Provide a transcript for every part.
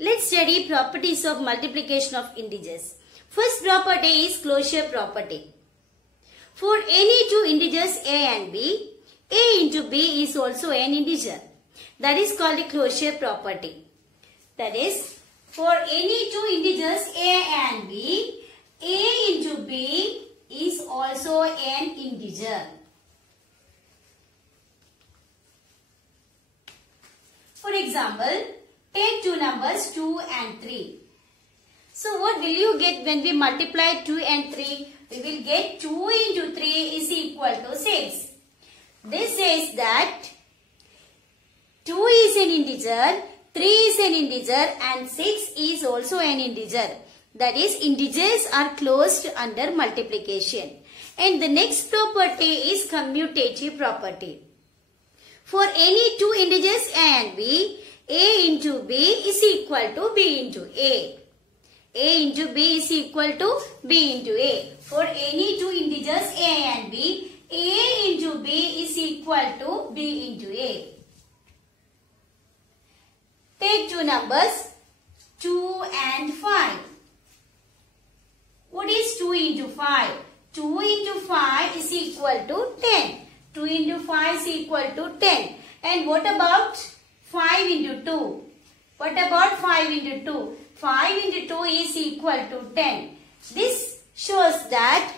Let's study properties of multiplication of integers. First property is closure property. For any two integers a and b, a into b is also an integer. That is called the closure property. That is, for any two integers a and b, a into b is also an integer. For example, take two numbers 2 and 3. So what will you get when we multiply 2 and 3? We will get 2 into 3 is equal to 6. This says that 2 is an integer, 3 is an integer and 6 is also an integer. That is, integers are closed under multiplication. And the next property is commutative property. For any two integers a and b, a into b is equal to b into a. A into b is equal to b into a. For any two integers a and b, a into b is equal to b into a. Take two numbers 2 and 5. What is 2 into 5? 2 into 5 is equal to 10. 2 into 5 is equal to 10. And what about 5 into 2? What about 5 into 2? 5 into 2 is equal to 10. This shows that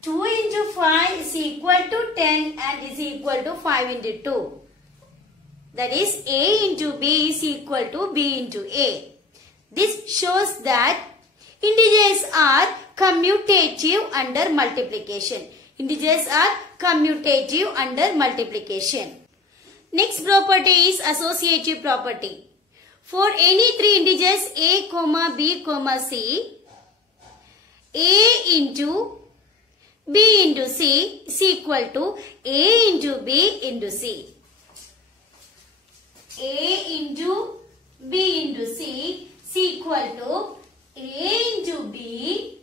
2 into 5 is equal to 10 and is equal to 5 into 2. That is, a into b is equal to b into a. This shows that integers are commutative under multiplication. Integers are commutative under multiplication. Next property is associative property. For any three integers a, b, c, a into b into c is equal to a into b into c. A into b into c is equal to a into b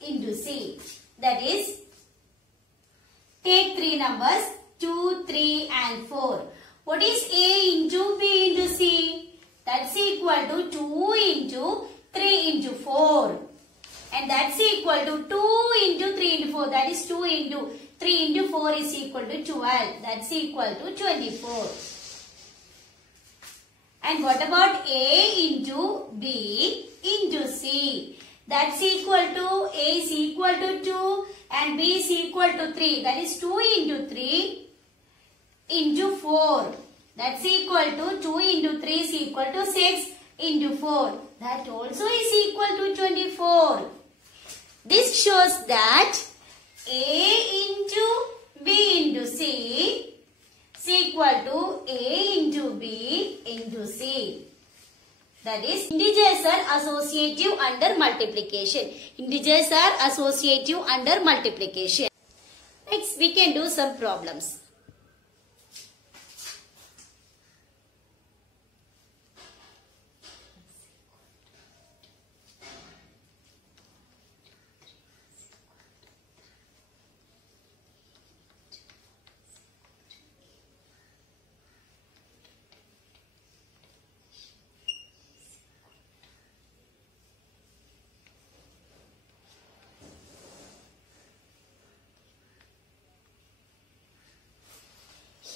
into c. That is, take three numbers 2, 3 and 4. What is a into b into c? That's equal to 2 into 3 into 4. And that's equal to 2 into 3 into 4. That is 2 into 3 into 4 is equal to 12. That's equal to 24. And what about a into b into c? That's equal to, a is equal to 2 and b is equal to 3. That is 2 into 3 into 4. That's equal to 2 into 3 is equal to 6 into 4. That also is equal to 24. This shows that a into b into c is equal to a into b into c. That is, integers are associative under multiplication. Integers are associative under multiplication. Next, we can do some problems.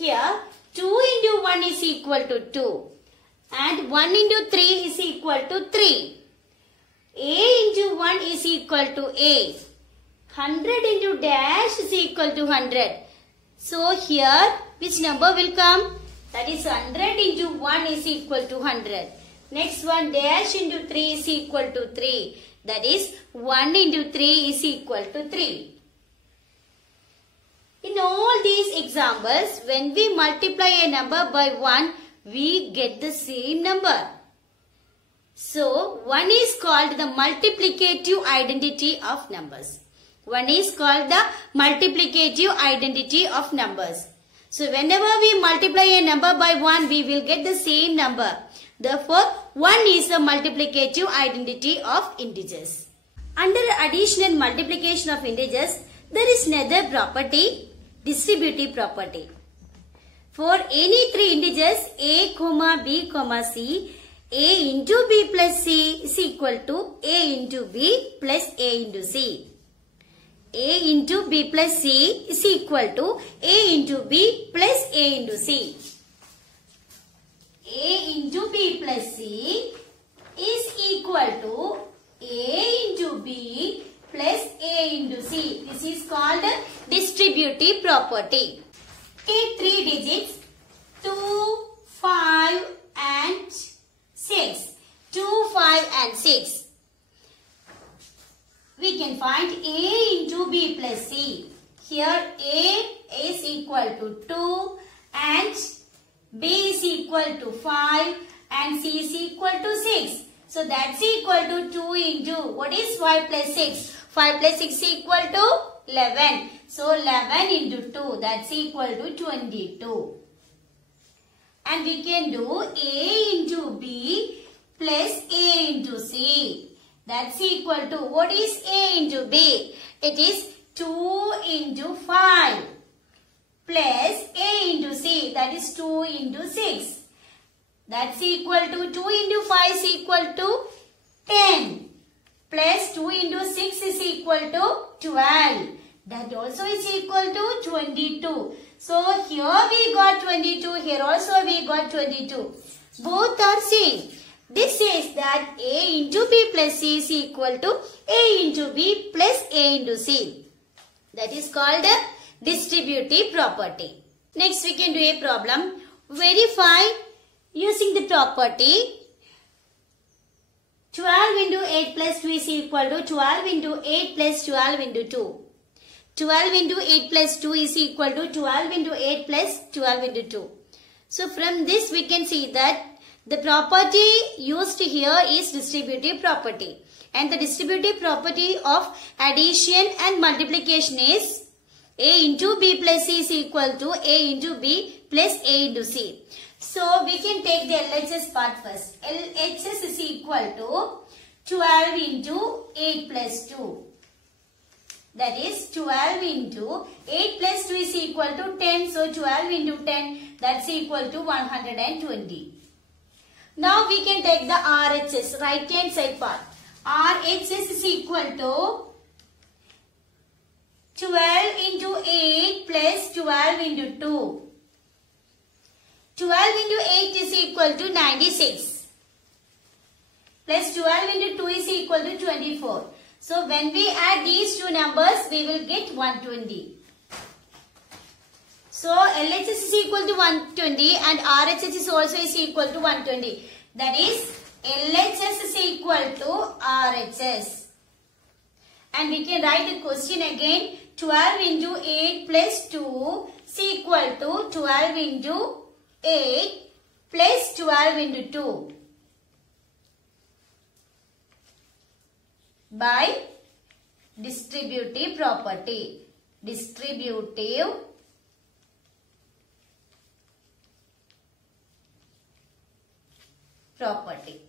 Here, 2 into 1 is equal to 2 and 1 into 3 is equal to 3. A into 1 is equal to A. 100 into dash is equal to 100. So, here, which number will come? That is 100 into 1 is equal to 100. Next one, dash into 3 is equal to 3. That is 1 into 3 is equal to 3. In all these examples, when we multiply a number by 1, we get the same number. So, 1 is called the multiplicative identity of numbers. 1 is called the multiplicative identity of numbers. So, whenever we multiply a number by 1, we will get the same number. Therefore, 1 is the multiplicative identity of integers. Under addition and multiplication of integers, there is another property, distributive property. For any three integers a, b, c, a into b plus c is equal to a into b plus a into c. A into b plus c is equal to a into b plus a into c. A into b plus c is equal to a into b plus a into c. This is called distributive property. Take three digits 2, 5 and 6. 2, 5 and 6. We can find a into b plus c. Here a is equal to 2 and b is equal to 5 and c is equal to 6. So that's equal to 2 into, what is 5 plus 6? 5 plus 6 is equal to 11. So 11 into 2, that's equal to 22. And we can do a into b plus a into c. That's equal to, what is a into b? It is 2 into 5 plus a into c. That is 2 into 6. That's equal to 2 into 5 is equal to 10. Plus 2 into 6 is equal to 12. That also is equal to 22. So here we got 22. Here also we got 22. Both are same. This says that a into b plus c is equal to a into b plus a into c. That is called a distributive property. Next we can do a problem. Verify using the property 12 into 8 plus 2 is equal to 12 into 8 plus 12 into 2. 12 into 8 plus 2 is equal to 12 into 8 plus 12 into 2. So from this we can see that the property used here is distributive property. And the distributive property of addition and multiplication is a into b plus c is equal to a into b plus a into c. So we can take the LHS part first. LHS is equal to 12 into 8 plus 2. That is 12 into 8 plus 2 is equal to 10. So 12 into 10, that's equal to 120. Now we can take the RHS, right hand side part. RHS is equal to 12 into 8 plus 12 into 2. 12 into 8 is equal to 96. Plus 12 into 2 is equal to 24. So when we add these two numbers, we will get 120. So LHS is equal to 120 and RHS is also equal to 120. That is LHS is equal to RHS. And we can write the question again. 12 into 8 plus 2 is equal to 12 into 8 plus 12 into 2 by distributive property. Distributive property.